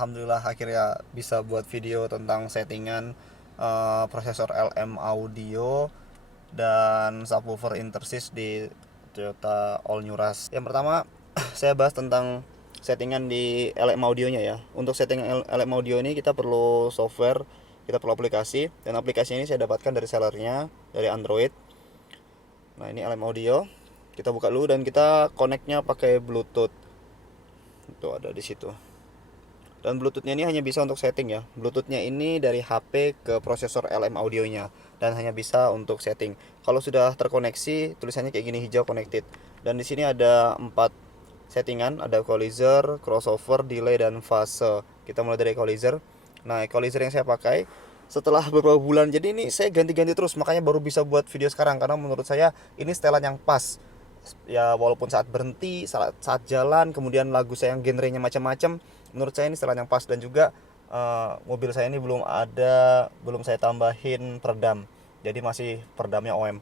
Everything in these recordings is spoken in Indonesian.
Alhamdulillah akhirnya bisa buat video tentang settingan prosesor LM Audio dan subwoofer Intersys di Toyota All New Rush. Yang pertama saya bahas tentang settingan di LM Audionya ya. Untuk settingan LM Audio ini kita perlu software, kita perlu aplikasi, dan aplikasi ini saya dapatkan dari sellernya, dari Android. Nah ini LM Audio, kita buka dulu dan kita connectnya pakai Bluetooth. Itu ada di situ. Dan Bluetoothnya ini hanya bisa untuk setting ya. Bluetoothnya ini dari HP ke prosesor LM Audionya dan hanya bisa untuk setting. Kalau sudah terkoneksi, tulisannya kayak gini, hijau connected. Dan di sini ada 4 settingan, ada equalizer, crossover, delay, dan fase. Kita mulai dari equalizer. Nah, equalizer yang saya pakai setelah beberapa bulan, jadi ini saya ganti-ganti terus, makanya baru bisa buat video sekarang, karena menurut saya ini setelan yang pas ya. Walaupun saat berhenti, saat jalan, kemudian lagu saya yang genrenya macam-macam, menurut saya ini setelan yang pas. Dan juga mobil saya ini belum saya tambahin peredam, jadi masih peredamnya OM.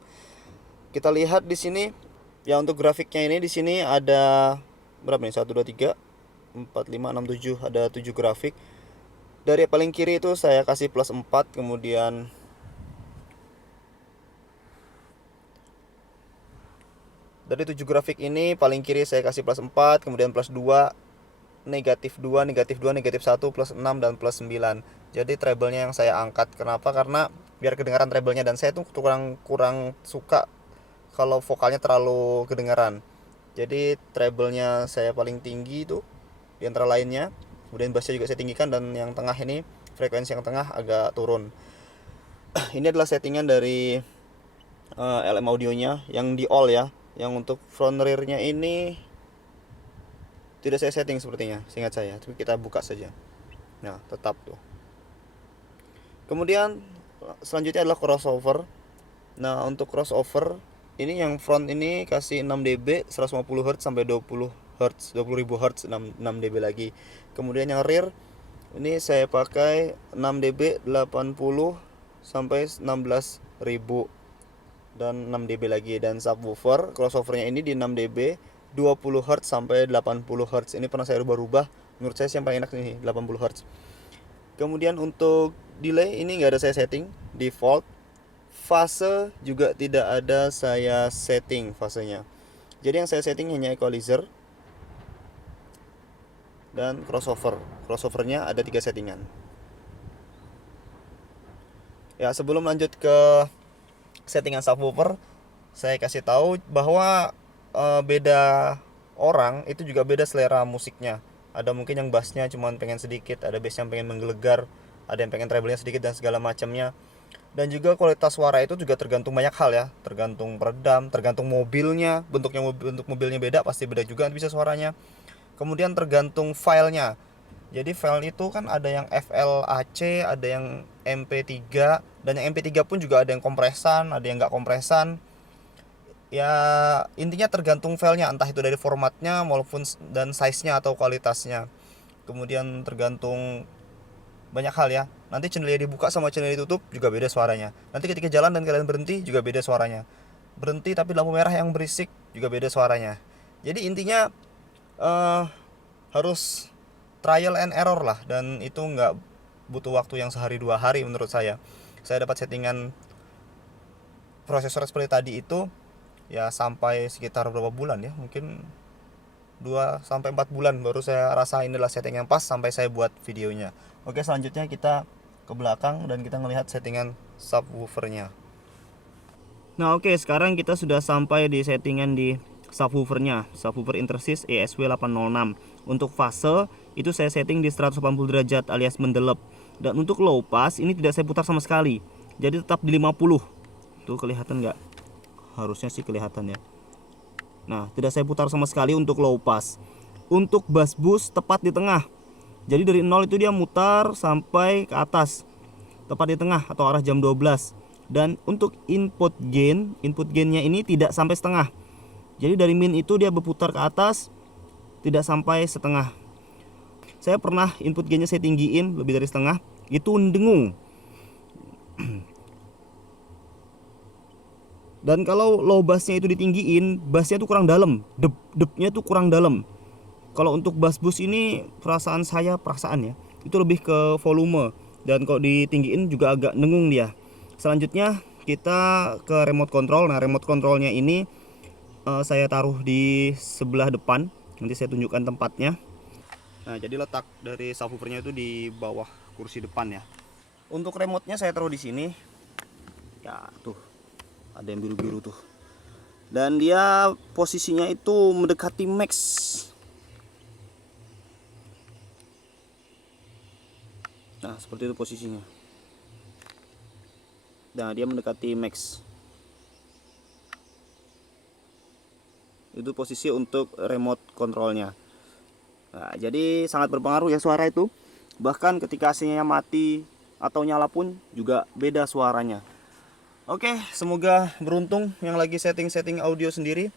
Kita lihat di sini ya, untuk grafiknya ini di sini ada berapa nih, 1 2 3 4 5 6 7, ada 7 grafik. Dari paling kiri itu saya kasih plus 4, kemudian dari 7 grafik ini paling kiri saya kasih plus 4, kemudian plus 2, negatif 2, negatif 2, negatif 1, plus 6, dan plus 9. Jadi treble-nya yang saya angkat. Kenapa? Karena biar kedengaran treble-nya, dan saya tuh kurang suka kalau vokalnya terlalu kedengaran. Jadi treble-nya saya paling tinggi itu di antara lainnya. Kemudian bassnya juga saya tinggikan, dan yang tengah ini, frekuensi yang tengah agak turun. Ini adalah settingan dari LM Audionya yang di all ya. Yang untuk front rear-nya ini tidak saya setting sepertinya, seingat saya. Tapi kita buka saja. Nah, tetap tuh. Kemudian selanjutnya adalah crossover. Nah, untuk crossover ini yang front ini kasih 6 dB 150 Hz sampai 20 Hz, 20.000 Hz, 6 dB lagi. Kemudian yang rear ini saya pakai 6 dB 80 sampai 16.000 dan 6 dB lagi. Dan subwoofer crossovernya ini di 6 dB 20 Hz sampai 80 Hz. Ini pernah saya rubah-rubah, menurut saya yang paling enak nih 80 Hz. Kemudian untuk delay ini nggak ada saya setting, default. Fase juga tidak ada saya setting fasenya. Jadi yang saya setting hanya equalizer dan crossover. Crossovernya ada 3 settingan. Ya, sebelum lanjut ke settingan subwoofer, saya kasih tahu bahwa beda orang itu juga beda selera musiknya. Ada mungkin yang bassnya cuma pengen sedikit, ada bass yang pengen menggelegar, ada yang pengen treble-nya sedikit, dan segala macamnya. Dan juga kualitas suara itu juga tergantung banyak hal ya, tergantung peredam, tergantung mobilnya, bentuk mobilnya beda, pasti beda juga bisa suaranya. Kemudian tergantung filenya. Jadi file itu kan ada yang FLAC, ada yang MP3, dan yang MP3 pun juga ada yang kompresan, ada yang nggak kompresan. Ya intinya tergantung filenya, entah itu dari formatnya maupun dan size-nya atau kualitasnya. Kemudian tergantung banyak hal ya. Nanti channelnya dibuka sama channelnya ditutup juga beda suaranya. Nanti ketika jalan dan kalian berhenti juga beda suaranya. Berhenti tapi lampu merah yang berisik juga beda suaranya. Jadi intinya harus trial and error lah, dan itu nggak butuh waktu yang sehari 2 hari menurut saya. Saya dapat settingan prosesor seperti tadi itu ya sampai sekitar berapa bulan ya, mungkin 2 sampai 4 bulan baru saya rasa ini adalah setting yang pas sampai saya buat videonya. Oke, selanjutnya kita ke belakang dan kita melihat settingan subwoofernya. Nah oke, sekarang kita sudah sampai di settingan di subwoofernya, subwoofer Intersys ESW806. Untuk fase itu saya setting di 180 derajat alias mendelep. Dan untuk low pass ini tidak saya putar sama sekali, jadi tetap di 50. Tuh kelihatan nggak? Harusnya sih kelihatan ya. Nah, tidak saya putar sama sekali untuk low pass. Untuk bass boost tepat di tengah. Jadi dari 0 itu dia mutar sampai ke atas, tepat di tengah atau arah jam 12. Dan untuk input gainnya ini tidak sampai setengah. Jadi dari min itu dia berputar ke atas, tidak sampai setengah. Saya pernah input gainnya saya tinggiin lebih dari setengah, itu dengung. Dan kalau low bassnya itu ditinggiin, bassnya tuh kurang dalam, depnya tuh kurang dalam. Kalau untuk bass boost ini perasaan ya itu lebih ke volume, dan kalau ditinggiin juga agak dengung dia. Selanjutnya kita ke remote control. Nah, remote controlnya ini saya taruh di sebelah depan. Nanti saya tunjukkan tempatnya. Nah, jadi letak dari subwoofernya itu di bawah kursi depan ya. Untuk remote-nya saya taruh di sini. Ya, tuh. Ada yang biru-biru tuh. Dan dia posisinya itu mendekati max. Nah, seperti itu posisinya. Nah, dia mendekati max. Itu posisi untuk remote controlnya. Nah, jadi sangat berpengaruh ya suara itu. Bahkan ketika AC-nya mati atau nyala pun juga beda suaranya. Oke, semoga beruntung yang lagi setting-setting audio sendiri.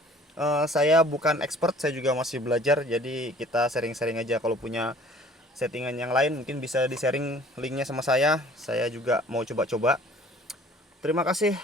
Saya bukan expert, saya juga masih belajar. Jadi kita sharing-sharing aja. Kalau punya settingan yang lain mungkin bisa di sharing linknya sama saya. Saya juga mau coba-coba. Terima kasih.